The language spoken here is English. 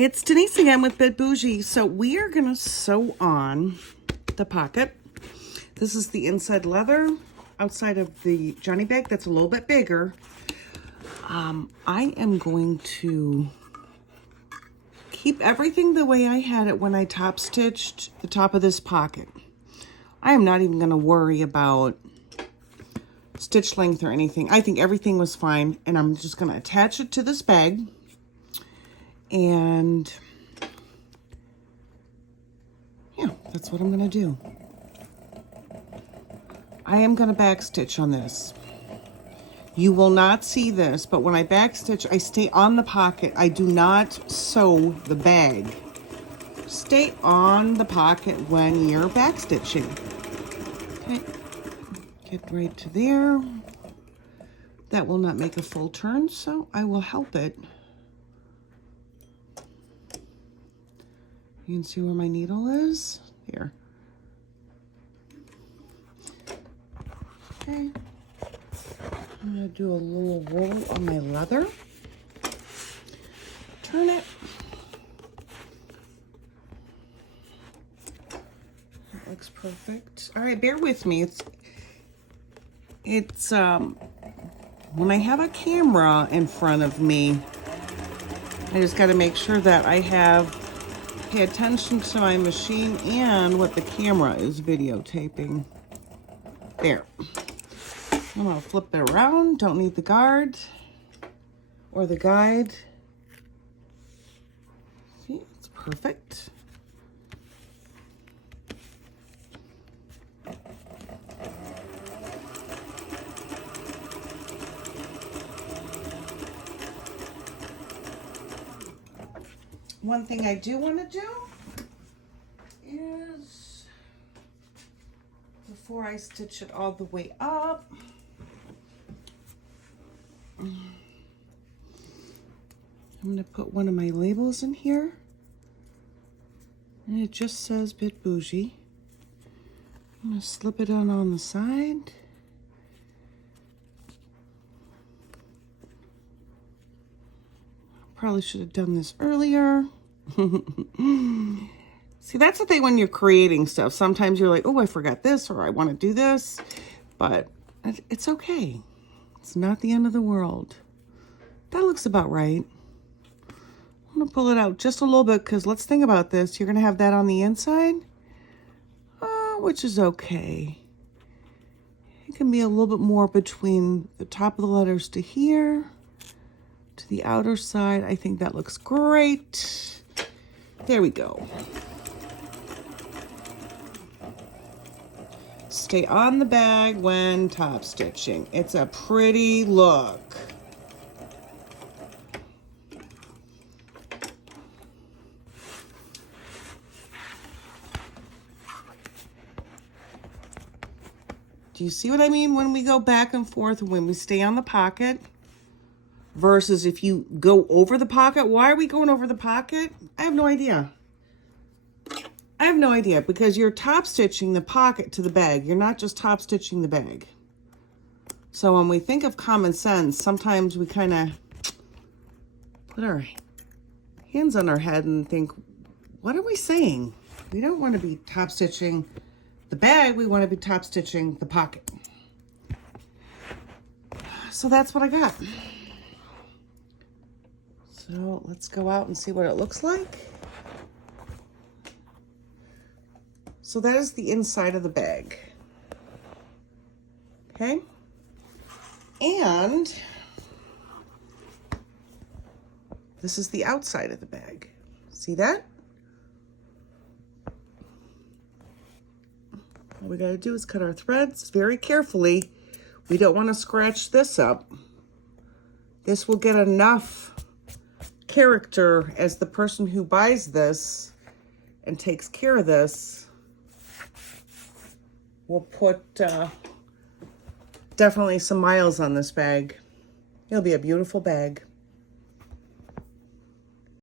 It's Denise again with Bit Bougie. So we are going to sew on the pocket. This is the inside leather outside of the Johnny bag that's a little bit bigger. I am going to keep everything the way I had it when I top stitched the top of this pocket. I am not even going to worry about stitch length or anything. I think everything was fine, and I'm just going to attach it to this bag. And yeah, that's what I'm going to do. I am going to back stitch on this. You will not see this, but when I back stitch, I stay on the pocket. I do not sew the bag. Stay on the pocket when you're back stitching. Okay, get right to there. That will not make a full turn, so I will help it. You can see where my needle is here. Okay. I'm going to do a little roll on my leather. Turn it. That looks perfect. All right, bear with me. It's when I have a camera in front of me, I just got to make sure that I pay attention to my machine and what the camera is videotaping. There. I'm going to flip it around. Don't need the guard or the guide. See, it's perfect. One thing I do want to do is, before I stitch it all the way up, I'm going to put one of my labels in here, and it just says Bit Bougie. I'm going to slip it on the side. Probably should have done this earlier. See, that's the thing when you're creating stuff. Sometimes you're like, oh, I forgot this, or I want to do this, but it's okay. It's not the end of the world. That looks about right. I'm going to pull it out just a little bit because let's think about this. You're going to have that on the inside, which is okay. It can be a little bit more between the top of the letters to here, to the outer side. I think that looks great. There we go. Stay on the bag when top stitching. It's a pretty look. Do you see what I mean when we go back and forth, when we stay on the pocket versus if you go over the pocket? Why are we going over the pocket? I have no idea. I have no idea, because you're top stitching the pocket to the bag. You're not just top stitching the bag. So when we think of common sense, sometimes we kind of put our hands on our head and think, what are we saying? We don't want to be top stitching the bag. We want to be top stitching the pocket. So that's what I got. So let's go out and see what it looks like. So that is the inside of the bag. Okay. And this is the outside of the bag. See that? All we got to do is cut our threads very carefully. We don't want to scratch this up. This will get enough character as the person who buys this and takes care of this. We'll put definitely some miles on this bag. It'll be a beautiful bag.